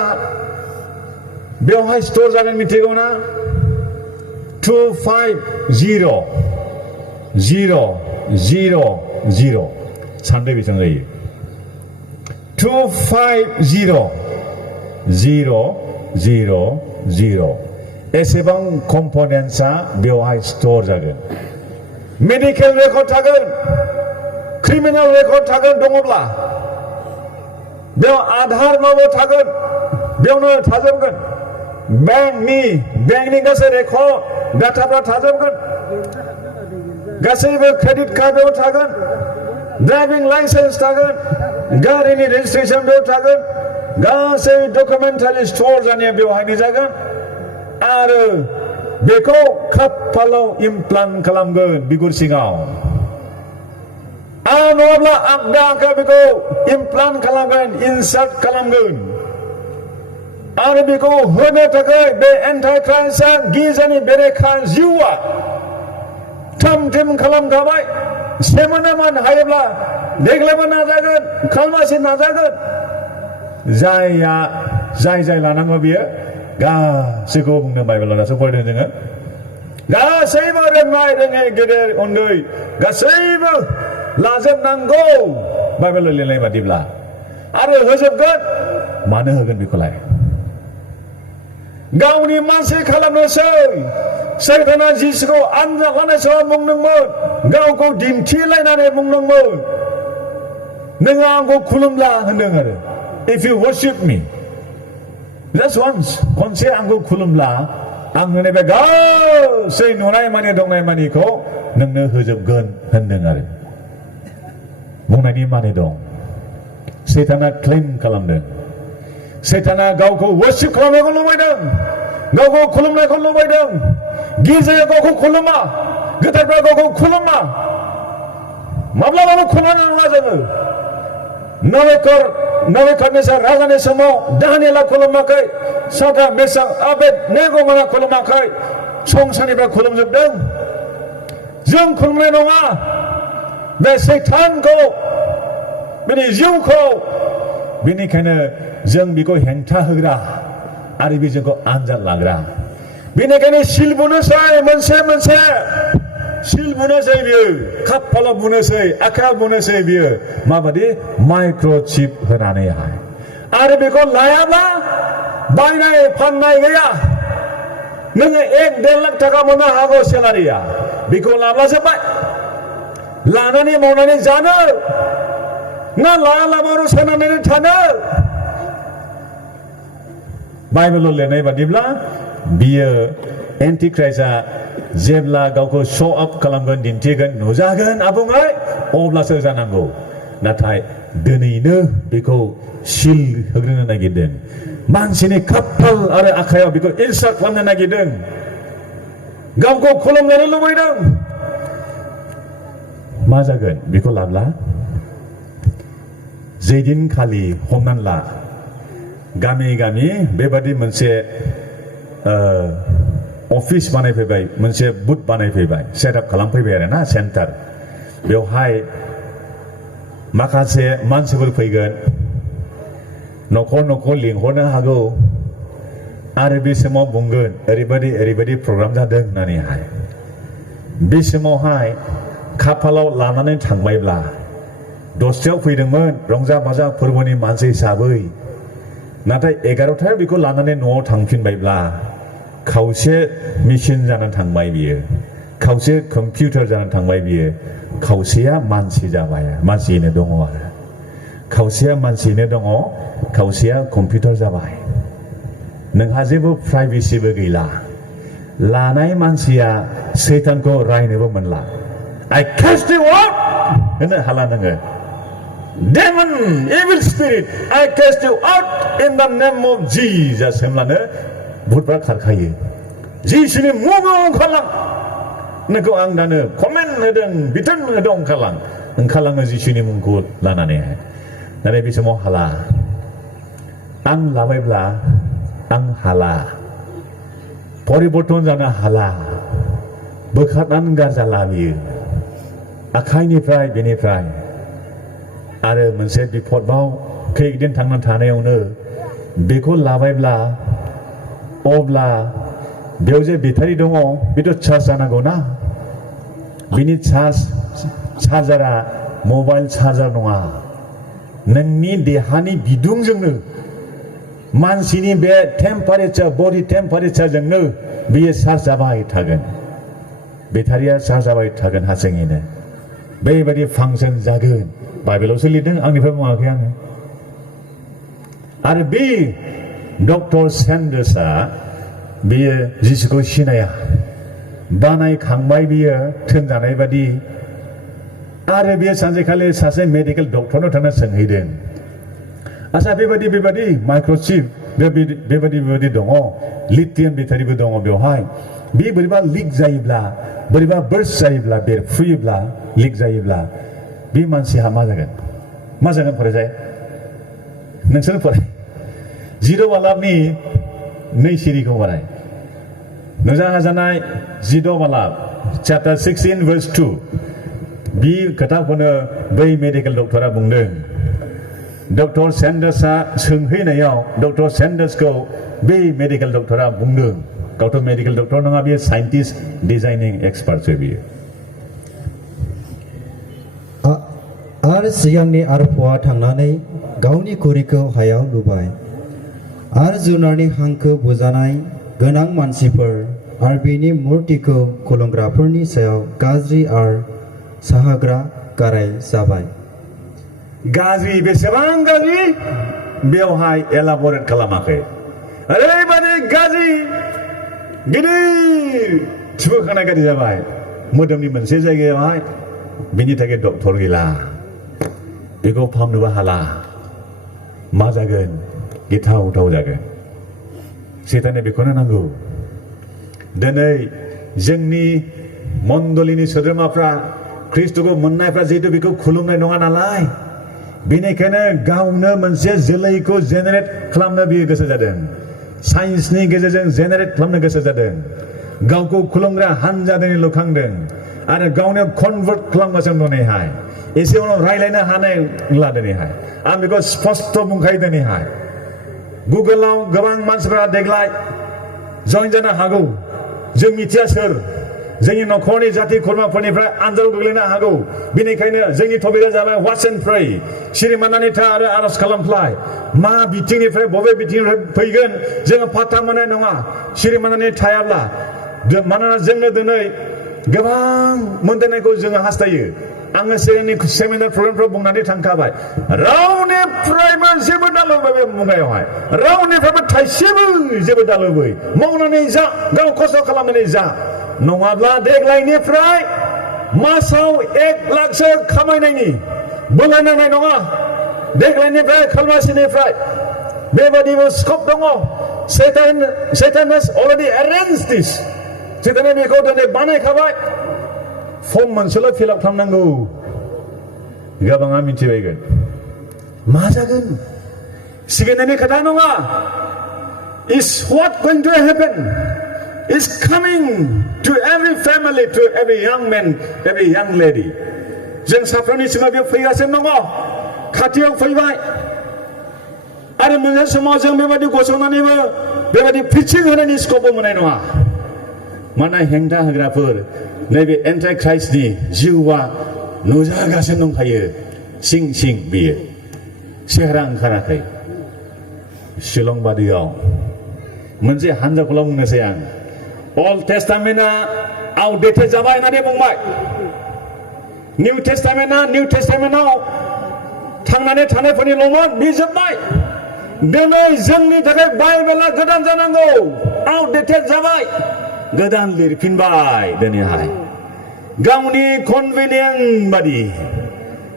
बेवहाय स्ट'र जागोन मिथिगौ ना 250,000 सानदो बेसेबां जायो 250,000 एसेबां कम्पनेन्टसा बेवहाय स्ट'र जागोन मेडिकेल रेकर्ड थागोन क्रिमिनेल रेकर्ड थागोन दङब्ला बेयाव आधार नम्बर थागोन बेयावनो थाजोबगोन बेंकनि गासै रेकर्ड डाटाफ्रा थाजोबगोन गासैबो क्रेडिट कार्ड बेयाव थागोन ड्राइभिं लाइसेन्स थागोन गारिनि रेजिस्ट्रेसन बेयाव थागोन गासै डकुमेन्टारि स्ट'र जानाया बेवहायनो जागोन आरो बेखौ खाफालाव इमप्लान्ट खालामगोन बिगुर सिङाव आरो नङाब्ला आगदा आखाइ बेखौ इमप्लान्ट खालामगोन इनसार्ट खालामगोन आरो बेखौ होनो थाखाय बे एन्टाइ क्राइस्टआ गिर्जानि बेरेखा जिउआ थाम थिम खालामखाबाय सेमोनामान हायोब्ला देग्लायबो नाजागोन खालमासि नाजागोन जाय लानांगौ बियो गासैखौ बुंदों बाइबेलाव दासो फरायदों जोङो गासैबो रोङै गेदेर उन्दै गासैबो लाजोबनांगौ बाइबेलाव लिरनाय बादिब्ला आरो होजोबगोन मानो होगोन बेखौलाय गावनि मानसि खालामनोसै सैताना जिसुखौ आनजाद लानाय समाव बुंदोंमोन गावखौ दिन्थिलायनानै बुंदोंमोन नोङो आंखौ खुलुमला होनदों आरो if you worship me just once खनसे आंखौ खुलुमला आं नोंनि बे गासै नुनाय मानि दंनाय मानिखौ नोंनो होजोबगोन होनदों आरो बुंनायनि माने दं सैताना क्लेम खालामदों सैताना गावखौ वर्शिप खालामनायखौ लुबैदों गावखौ खुलुमनायखौ लुबैदों गिर्जाया गावखौ खुलुमा गोथारफ्रा गावखौ खुलुमा माब्लाबाबो खुलुमनो नङा जोङो नबेकरनेसार राजानि समाव दानियेला खुलुमाखै साद्रा मेसाक आबेदनेग'मोना खुलुमाखै संसारनिफ्राय खुलुमजोबदों जों खुलुमनाय नङा बे सैतानखौ बिनि जिउखौ बेनिखायनो जों बेखौ हेंथा होग्रा आरो बे जोंखौ आनजाद लाग्रा बेनिखायनो सिल बुनोसै मोनसे सिल बुनोसै बियो खाफालाव बुनोसै आखाइयाव बुनोसै बियो माबादि माइक्र'चिप होनानैहाय आरो बेखौ लायाब्ला बायनाय फाननाय गैया नोङो 1-1.5 लाख थाखा मोननो हागौ सेलारिया बेखौ लाब्लासो लानानै मावनानै जानो ना लायालाबानो सोनारनानै थानो बाइबेलाव लिरनाय बादिब्ला बियो एन्टिक्राइस्टआ जेब्ला गावखौ श' अफ खालामगोन दिन्थिगोन नुजागोन आबुङै अब्लासो जानांगौ नाथाय दिनैनो बेखौ सिल होग्रोनो नागिरदों मानसिनि खाफाल आरो आखाइयाव बेखौ इनसार्ट खालामनो नागिरदों गावखौ खुलुमनो लुबैदों मा जागोन बेखौ लाब्ला जैदिनखालि हमनानै ला गामि बेबादि मोनसे अफिस बानायफैबाय मोनसे बुथ बानायफैबाय सेटआप खालामफैबाय आरो ना सेन्टार बेवहाय माखासे मानसिफोर फैगोन न'खर लिंहरनो हागौ आरो बे समाव बुंगोन ओरैबायदि प्रग्राम जादों होननानैहाय बे समावहाय खाफालाव लानानै थांबायब्ला 10टायाव फैदोंमोन रंजा बाजा फोरबोनि मानसि हिसाबै नाथाय 11टायाव बेखौ लानानै न'आव थांफिनबायब्ला खावसे मेसिन जानानै थांबाय बियो खावसे कम्पिउटार जानानै थांबाय बियो खावसेया मानसि जाबाय मानसियैनो दङ आरो खावसेया मानसियैनो दङ खावसेया कम्पिउटार जाबाय नोंहा जेबो प्राइभेसिबो गैला लानाय मानसिया सैतानखौ रायनोबो मोनला I cast you out होननो हाला नोङो demon, evil spirit, I cast you out in the name of Jesus. होमब्लानो भुतफ्रा खारखायो जिसुनि मुङाव ओंखारलां नोंखौ आं दानो कमेन्ट होदों बिथोन होदों ओंखारलाङो जिसुनि मुंखौ लानानैहाय नाथाय बे समाव हाला आं लाबायब्ला आं हाला परिबर्तन जानो हाला बोखारनानै गारजाला बियो आखाइनिफ्राय बेनिफ्राय आरो मोनसे बिपदआव खैदिन थांनानै थानायावनो बेखौ लाबायब्ला अब्ला बेयाव जे बेटारि दङ बेथ' चार्ज जानांगौ ना बिनि चार्जारा मबाइल चार्जार नङा नोंनि देहानि बिदुंजोंनो मानसिनि बे टेम्पारेचार बडि टेम्पारेचारजोंनो बेयो चार्ज जाबाय थागोन बेटारिया चार्ज जाबाय थागोन हारसिङैनो बेबायदि फांसन जागोन बाइबेलावसो लिरदों आंनिफ्राय बुङाखै आङो आरो बे डक्टर सेन्डार्सआ बियो जिसुखौ सिनाया बानायखांबाय बियो थोनजानाय बादि आरो बियो सानसेखालि सासे मेडिकेल डक्टरनाव थांना सोंहैदों आच्छा बेबायदि माइक्र'चिप बेबायदि दङ लिथियाम बेटारिबो दङ बेवहाय बे बोरैबा लिक जायोब्ला बोरैबा बार्स्ट जायोब्ला बेरफुयोब्ला लिक जायोब्ला बे मानसिहा मा जागोन फरायसाय नोंसोर फराय जिर' बालाबनि नै सिरिखौ फराय नुजा जानाय जिद' बालाब चैप्टार 16 verse 2 बे खोथाखौनो बै मेडिकेल डक्टरा बुंदों डक्टर सेन्डार्सआ सोंहैनायाव डक्टर सेन्डार्सखौ बै मेडिकेल डक्टरा बुंदों गावथ' मेडिकेल डक्टर नङा बियो साइन्टिस्ट डिजाइनिं एक्सपार्टसो बियो आरो सिगांनि आरफआ थांनानै गावनि घुरिखौ हायाव लुबाय आरो जुनारनि हांखो बुजानाय गोनां मानसिफोर आरो बिनि मुर्तिखौ खुलुमग्राफोरनि सायाव गाज्रि आरो साहाग्रा गाराय जाबाय गाज्रि बेसेबां गाज्रि बेवहाय एलाबरेट खालामाखै ओरैबादि गाज्रि गिदिर थिफुखानाय गाज्रि जाबाय मोदोमनि मोनसे जायगायावहाय बिनि थाखाय डक्टर गैला बेखौ फाहामनोबो हाला मा जागोन गिथाव जागोन सैताननो बेखौनो नांगौ दिनै जोंनि मण्डलिनि सोद्रोमाफ्रा ख्रिस्ट'खौ मोननायफ्रा जिहेतु बेखौ खुलुमनाय नङा नालाय बेनिखायनो गावनो मोनसे जोलैखौ जेनेरेट खालामनो बियो गोसो जादों साइन्सनि गेजेरजों जेनेरेट खालामनो गोसो जादों गावखौ खुलुमग्रा हानजा दिनै लुखांदों आरो गावनो कनभार्ट खालामगासिनो दं दिनैहाय एसे उनाव रायलायनो हानाय नंला दिनैहाय आं बेखौ स्पष्ट बुंखायो दिनैहाय गुगोलाव गोबां मानसिफोरा देग्लाय जइन जानो हागौ जों मिथिया सोर जोंनि नखरनि जाथि खुरमाफोरनिफ्राय आनजादाव गोग्लैनो हागौ बेनिखायनो जोंनि टपिकआ जाबाय वाच एन्ड प्रे सिरिमानानै था आरो आरज खालामफ्लाय मा बिथिंनिफ्राय बबे बिथिंनिफ्राय फैगोन जोङो फात्ता मोननाय नङा सिरिमानानै थायाब्ला मानोना जोंनो दिनै गोबां मोनदांनायखौ जोङो हास्थायो आङो सिगांनि सेमिनार प्रग्रामफ्राव बुंनानै थांखाबाय रावनिफ्रायबो जेबो दालुबै बे मुगायावहाय रावनिफ्रायबो थाइसेबो जेबो दालुबै मावनानै जा गाव खस्थ' खालामनानै जा नङाब्ला देग्लायनिफ्राय मासाव 1 लाखसो खामायनायनि बोलायनांनाय नङा देग्लायनिफ्राय खालमासिनिफ्राय बेबादिबो स्कप दङ Satan has already arranged this सैताना बेखौ दिनै बानायखाबाय फर्म मोनसेल' फिल आप खालामनांगौ गोबाङा मिथिबायगोन मा जागोन सिगांनि खोथा नङा is what going to happen is coming to every family to every young man every young lady जों साफ्रोमनि सिगाङाव बेयाव फैगासिनो दङ खाथियाव फैबाय आरो मोनसे समाव जों बेबायदि गसंनानैबो बेबायदि प्रिचिं होनायनि स्कपबो मोननाय नङा मानोना हेंथा होग्राफोर नैबे एन्टाइ ख्राइस्टनि जिउआ नुजागासिनो दंखायो सिं बियो सेहेरा ओंखाराखै शिलं बादियाव मोनसे हानजाखौल' बुंनोसै आं अल्ड टेस्टामेन्टआ आउटडेटेड जाबाय होननानै बुंबाय निउ टेस्टामेन्टआव थांनानै थानायफोरनिल'मोन बे जोब्बाय दिनै जोंनि थाखाय बाइबेला गोदान जानांगौ आउटडेटेड जाबाय गोदान लिरफिनबाय दिनैहाय गावनि कनभिनियेन्ट बादि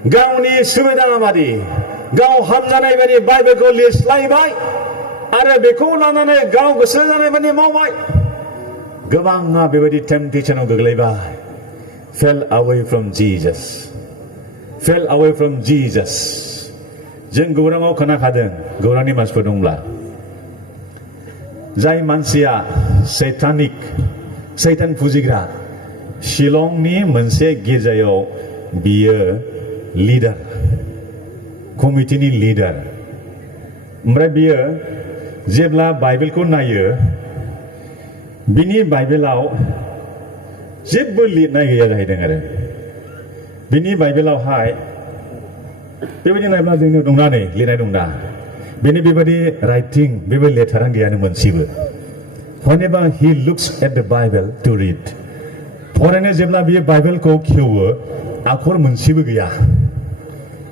गावनि सुबिदा बादि गाव हामजानाय बादि बाइबेलखौ लिरस्लायबाय आरो बेखौ लानानै गाव गोसो जानाय बादि मावबाय गोबाङा बेबायदि टेम्पटेशनाव गोग्लैबाय fell away from Jesus fell away from Jesus जों गौराङाव खोनाखादों गौरांनि मानसिफोर दंब्ला जाय मानसिया सैतान फुजिग्रा शिलंनि मोनसे गिर्जायाव बियो लिडार कमिटिनि लिडार ओमफ्राय बियो जेब्ला बाइबेलखौ नायो बिनि बाइबेलाव जेबो लिरनाय गैया जाहैदों आरो बिनि बाइबेलावहाय बेबायदि नायब्ला जोंनो दंना नै लिरनाय दंना बेनि बेबायदि राइटिं बेबो लेटारानो गैयानो मोनसेबो whenever he looks at the Bible to read फरायनो जेब्ला बियो बाइबेलखौ खेवो आखर मोनसेबो गैया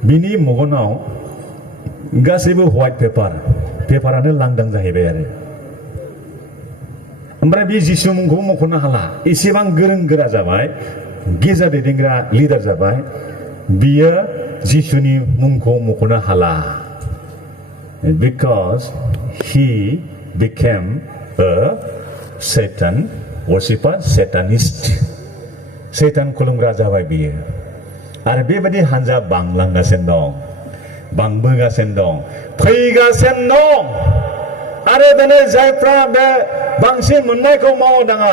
बिनि मगनाव गासैबो व्हाइट पेपारानो लांदां जाहैबाय आरो ओमफ्राय बे जिसु मुंखौ मख'नो हाला एसेबां गोरों गोरा जाबाय गिर्जा दैदेनग्रा लिडार जाबाय बियो जिसुनि मुंखौ मख'नो हाला because he became a Satan worshipper Satanist सैतान खुलुमग्रा जाबाय बियो आरो बेबायदि हानजा बांलांगासिनो दं बांबोगासिनो दं फैगासिनो दं आरो दिनै जायफ्रा बे बांसिन मोननायखौ मावनाङा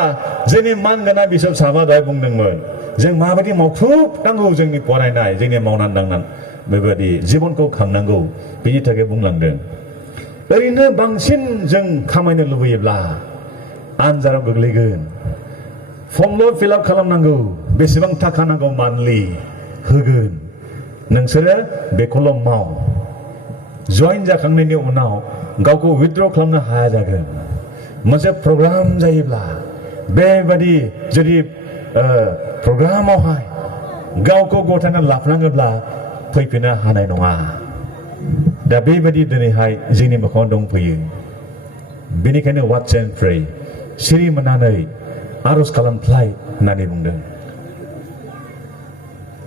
जोंनि मानगोनां बिशप साबा दहाय बुंदोंमोन जों माबायदि मावख्रुबनांगौ जोंनि फरायनाय जोंनि मावनानै दांनानै बेबायदि जिबनखौ खांनांगौ बेनि थाखाय बुंलांदों ओरैनो बांसिन जों खामायनो लुबैयोब्ला आनजादाव गोग्लैगोन फर्मल' फिलआप खालामनांगौ बेसेबां थाखा नांगौ मान्थलि होगोन नोंसोरो बेखौल' माव जइन जाखांनायनि उनाव गावखौ उइथड्र खालामनो हाया जागोन मोनसे प्रग्राम जायोब्ला बेबायदि जुदि प्रग्रामावहाय गावखौ गथायना लाफानाङोब्ला फैफिननो हानाय नङा दा बेबायदि दिनैहाय जोंनि मोखाङाव दंफैयो बेनिखायनो वाच एन्ड प्रे सिरि मोननानै आरज खालामफ्लाय होननानै बुंदों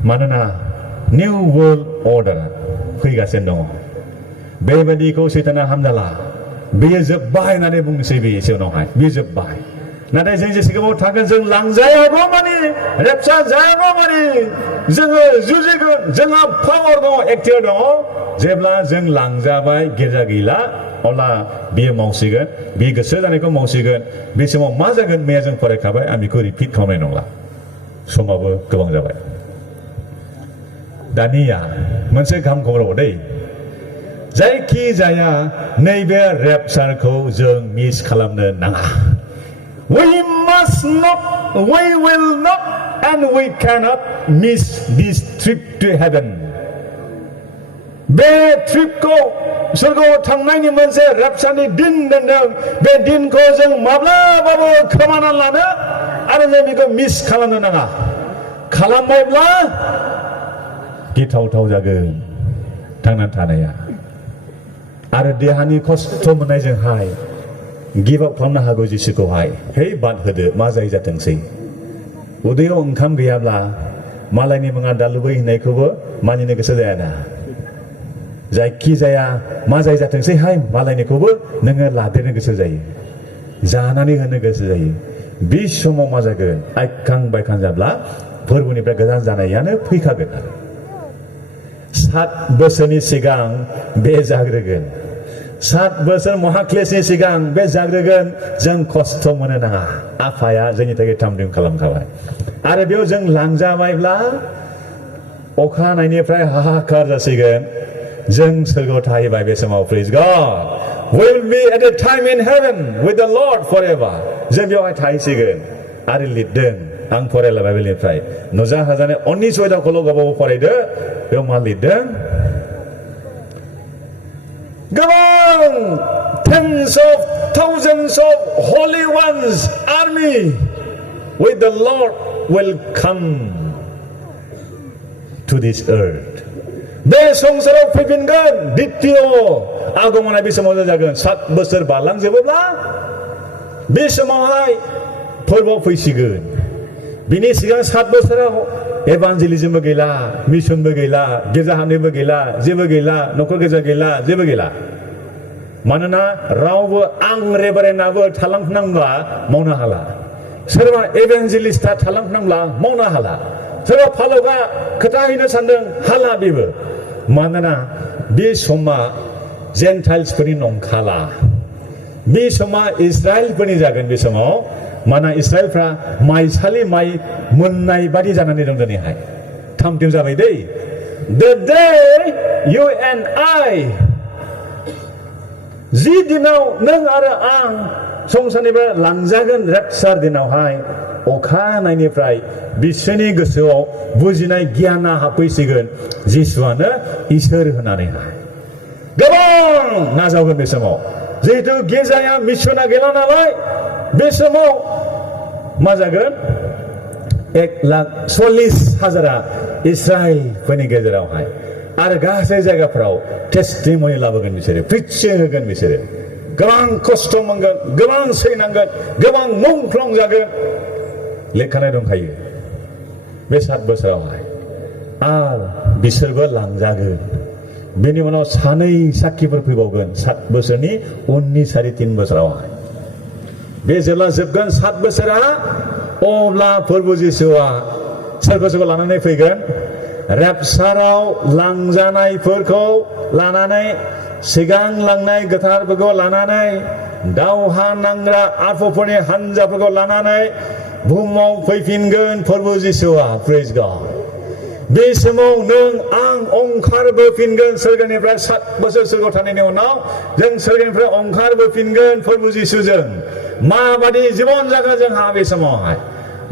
मानोना निउ वर्ल्ड अर्डार फैगासिनो दङ बेबायदिखौ सैताना हामजाला बेयो जोब्बाय होननानै बुंनोसै बे एसे उनावहाय बेयो जोब्बाय नाथाय जों जेसे गोबाव थागोन जों लांजायागौ माने रेपचार जायागौ माने जोङो जुजिगोन जोंहा पावार दङ एक्टिभ दङ जेब्ला जों लांजाबाय गिर्जा गैला अब्ला बियो मावसिगोन बे गोसो जानायखौ मावसिगोन बे समाव मा जागोन मैया जों फरायखाबाय आं बेखौ रिपिट खालामनाय नंला समाबो गोबां जाबाय दानिया मोनसे गाहाम खबर दै जायखि जाया नैबे रेपचारखौ जों मिस खालामनो नाङा we must not we will not and we cannot miss this trip to heaven बे ट्रिपखौ सोरगोआव थांनायनि मोनसे रेपचारनि दिन दोनदों बे दिनखौ जों माब्लाबाबो खोमाना लानो आरो जों बेखौ मिस खालामनो नाङा खालामबायब्ला गिथावथाव जागोन थांनानै थानाया आरो देहानि खस्थ' मोननायजोंहाय गिभ आप खालामनो हागौ जिसुखौहाय है बाद होदो मा जायो जाथोंसै उदैयाव ओंखाम गैयाब्ला मालायनि मुङा दालुबै होननायखौबो मानिनो गोसो जायाना जायखि जाया मा जायो जाथोंसै हाय मालायनिखौबो नोङो लादेरनो गोसो जायो जानानै होनो गोसो जायो बे समाव मा जागोन आइखां बायखां जाब्ला फोरबोनिफ्राय गोजान जानायानो फैखागोन 7 बोसोरनि सिगां बे जाग्रोगोन 7 बोसोर महाक्लेशनि सिगां बे जाग्रोगोन जों खस्थ' मोनो नाङा आफाया जोंनि थाखाय थामथिम खालामखाबाय आरो बेयाव जों लांजाबायब्ला अखानायनिफ्राय हाहाकार जासिगोन जों सोरगोआव थाहैबाय बे समाव praise God we will be at a time in heaven with the Lord forever जों बेवहाय थाहैसिगोन आरो लिरदों आं फरायला बाइबेलनिफ्राय नुजा हाजानाय 19 अध्यायखौल' गावबागाव फरायदो बेयाव मा लिरदों गोबां tens of thousands of holy ones army with the Lord will come to this earth बे संसाराव फैफिनगोन द्वितीय आगमना बे समाव जागोन 7 बोसोर बारलांजोबोब्ला बे समावहाय फोरबोआव फैसिगोन बिनि सिगां 7 बोसोराव एभान्जेलिजमबो गैला मिशनबो गैला गिर्जा हाबनायबो गैला जेबो गैला न'खर गिर्जा गैला जेबो गैला मानोना रावबो आं रेभारेन्डआबो थालांनांब्ला मावनो हाला सोरबा एभान्जेलिस्टआ थालांनांब्ला मावनो हाला सोरबा फालकआ खोथा हैनो सानदों हाला बेबो मानोना बे समा जेन्टाइल्सफोरनि नंखाला बे समा इस्राएलफोरनि जागोन बे समाव माना इस्राएलफ्रा माइसालि माइ मोननाय बादि जानानै दं दिनैहाय थामथिम जाबाय दै the day you and I जि दिनाव नों आरो आं संसारनिफ्राय लांजागोन रेपचार दिनावहाय अखानायनिफ्राय बिसोरनि गोसोआव बुजिनाय गियाना हाबफैसिगोन जिसुआनो इसोर होननानैहाय गोबां नाजावगोन बे समाव जिहेतु गिर्जाया मिशना गैला नालाय बे समाव मा जागोन 1,40,000 इस्राएलफोरनि गेजेरावहाय आरो गासै जायगाफोराव टेस्टिमनि लाबोगोन बिसोरो प्रिचिं होगोन बिसोरो गोबां खस्थ' मोनगोन गोबां सैनांगोन गोबां मुंख्लं जागोन लेखानाय दंखायो बे 7 बोसोरावहाय आरो बिसोरबो लांजागोन बेनि उनाव सानै साखिफोर फैबावगोन 7 बोसोरनि उननि 3.5 बोसोरावहाय बे जेब्ला जोबगोन 7 बोसोरा अब्ला प्रभु जिसुआ सोरखौ लानानै फैगोन रेपचाराव लांजानायफोरखौ लानानै सिगां लांनाय गोथारफोरखौ लानानै दावहा नांग्रा आफाफोरनि हानजाफोरखौ लानानै बुहुमाव फैफिनगोन प्रभु जिसुआ प्रेज गड बे समाव नों आं ओंखारबोफिनगोन सोरगोनिफ्राय 7 बोसोर सोरगोआव थानायनि उनाव जों सोरगोनिफ्राय ओंखारबोफिनगोन प्रभु जिसुजों माबादि जिबन जागोन जोंहा बे समावहाय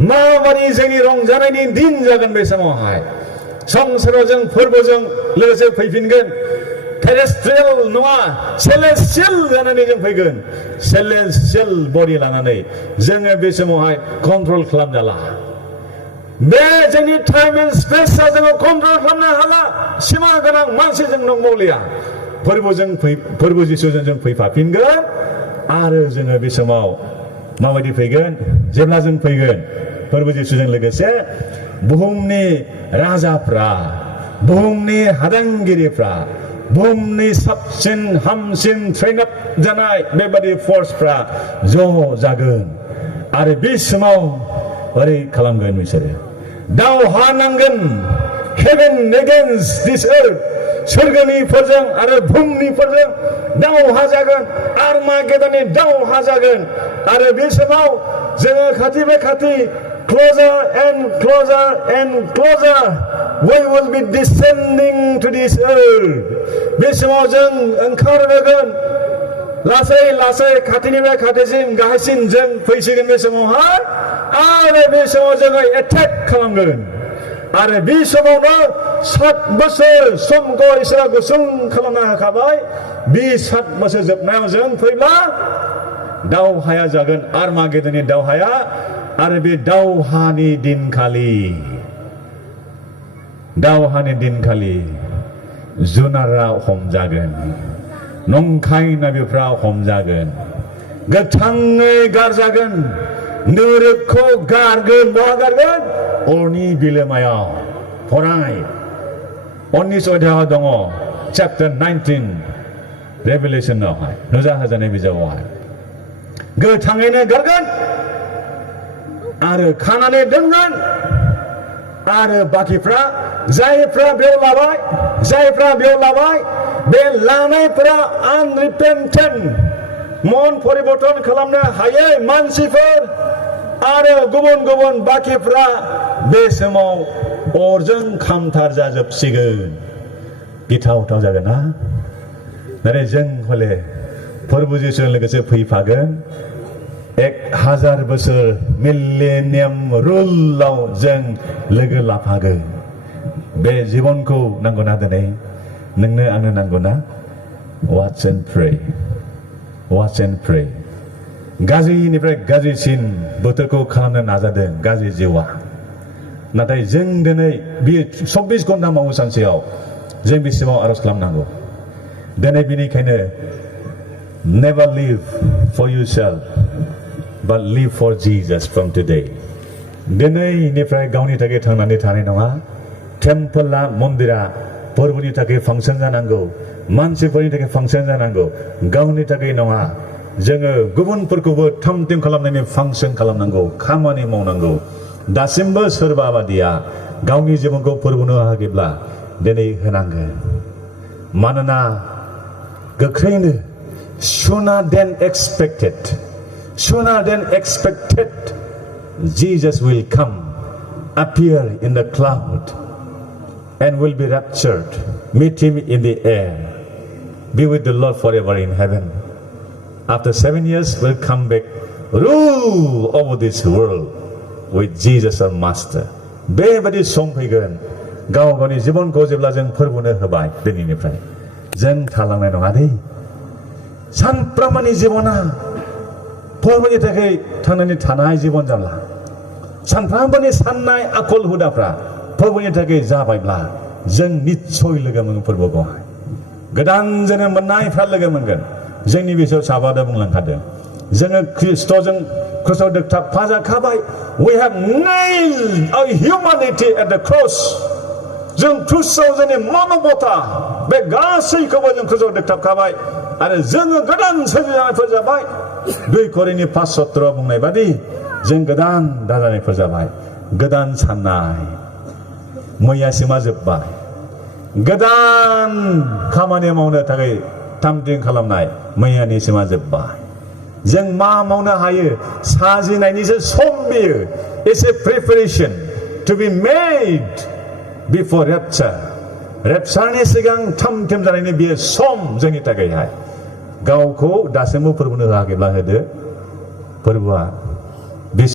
माबादि जोंनि रंजानायनि दिन जागोन बे समावहाय संसाराव जों फोरबोजों लोगोसे फैफिनगोन टेरेस्ट्रियेल नङा सेलेस्टियेल जानानै जों फैगोन सेलेस्टियेल बडि लानानै जोङो बे समावहाय कन्ट्रल खालामजाला बे जोंनि टाइम एन्ड स्पेसआ जोङो कन्ट्रल खालामनो हाला सिमा गोनां मानसि जों नंबावलिया फोरबो जिसुजों जों फैफाफिनगोन आरो जोङो बे समाव माबायदि फैगोन जेब्ला जों फैगोन फोरबो जिसुजों लोगोसे बुहुमनि राजाफ्रा बुहुमनि हादांगिरिफ्रा बुहुमनि साबसिन हामसिन ट्रेन आप जानाय बेबादि फर्सफ्रा ज' जागोन आरो बे समाव ओरै खालामगोन बिसोरो दावहा नांगोन हेभेन एगेन्स्ट दिस अर्थ सोरगोनिफोरजों आरो बुहुमनिफोरजों दावहा जागोन आर्मागेदननि दावहा जागोन आरो बे समाव जोङो खाथि बे खाथि closer and closer and closer we will be descending to this earth बे समाव जों ओंखारबोगोन लासै लासै खाथिनिफ्राय खाथिसिन गाहायसिन जों फैसिगोन बे समावहाय आरो बे समाव जोङो एटेक खालामगोन आरो बे समावनो 7 बोसोर समखौ इसोरा गुसुं खालामना होखाबाय बे 7 बोसोर जोबनायाव जों फैब्ला दावहाया जागोन आर्मागेदननि दावहाया आरो बे दावहानि दिनखालि जुनारा हमजागोन नंखाय नाबिफ्रा हमजागोन गोथाङै गारजागोन नोरोखौ गारगोन बहा गारगोन अरनि बिलोमायाव फराय 19 अध्यायाव दङ चैप्टार 19 रेभेलेशनावहाय नुजाहोजानाय बिजाबावहाय गोथाङैनो गारगोन आरो खानानै दोनगोन आरो बाकिफ्रा जायफ्रा बेयाव लाबाय बे लानायफ्रा आनरिपेन्टेन्ट मन परिबर्तन खालामनो हायै मानसिफोर आरो गुबुन गुबुन बाकिफ्रा बे समाव अरजों खामथार जाजोबसिगोन गिथावथाव जागोन ना नाथाय जों हले फोरबो जिसुजों लोगोसे फैफागोन 1000 बोसोर मिलेनियाम रुलाव जों लोगो लाफागोन बे जिबनखौ नांगौना दिनै नोंनो आंनो नांगौना watch and pray गाज्रिनिफ्राय गाज्रिसिन बोथोरखौ खालामनो नाजादों गाज्रि जिउआ नाथाय जों दिनै बे 24 घन्टा मावो सानसेयाव जों बेसेबां आरज खालामनांगौ दिनै बेनिखायनो never live for yourself but live for Jesus from today दिनैनिफ्राय गावनि थाखाय थांनानै थानाय नङा टेम्पला मन्दिरा फोरबोनि थाखाय फांसन जानांगौ मानसिफोरनि थाखाय फांसन जानांगौ गावनि थाखाय नङा जोङो गुबुनफोरखौबो थाम थिम खालामनायनि फांसन खालामनांगौ खामानि मावनांगौ दासिमबो सोरबा बादिया गावनि जिबनखौ फोरबोनो हायोब्ला दिनै होनांगोन मानोना गोख्रैनो sooner than expected Jesus will come appear in the cloud and will be raptured meet him in the air be with the Lord forever in heaven after 7 years will come back rule over this world with Jesus our master बेबादि सम फैगोन गाव गावनि जिबनखौ जेब्ला जों फोरबोनो होबाय दिनैनिफ्राय जों थालांनाय नङा दै सानफ्रोमबोनि जिबना फोरबोनि थाखाय थांनानै थानाय जिबन जाला सानफ्रोमबोनि साननाय आखल हुदाफ्रा फोरबोनि थाखाय जाबायब्ला जों निस्सय लोगो मोनगोन फोरबोखौहाय गोदान जोनोम मोननायफ्रा लोगो मोनगोन जोंनि बिसोर साबादा बुंलांखादों जोङो ख्रिस्ट'आव दोगथाबफा जाखाबाय we have nailed our humanity at the cross जों क्रुसाव जोंनि मानबता बे गासैखौबो जों क्रुसाव दोगथाबखाबाय आरो जोङो गोदान सोरजिजानायफोर जाबाय 2 करिन्थि 5:17 बुंनाय बादि जों गोदान दाजानायफोर जाबाय गोदान साननाय मैयासिमा जोब्बाय गोदान खामानि मावनो थाखाय थामथिम खालामनाय मैयानि सिमा जोब्बाय जों मा मावनो हायो साजिनायनिसो सम बेयो it's a preparation to be made before रेपचारनि सिगां थामथिम जानायनि बेयो सम जोंनि थाखायहाय गावखौ दासिमबो फोरबोनो हायाखैब्ला होदो फोरबोआ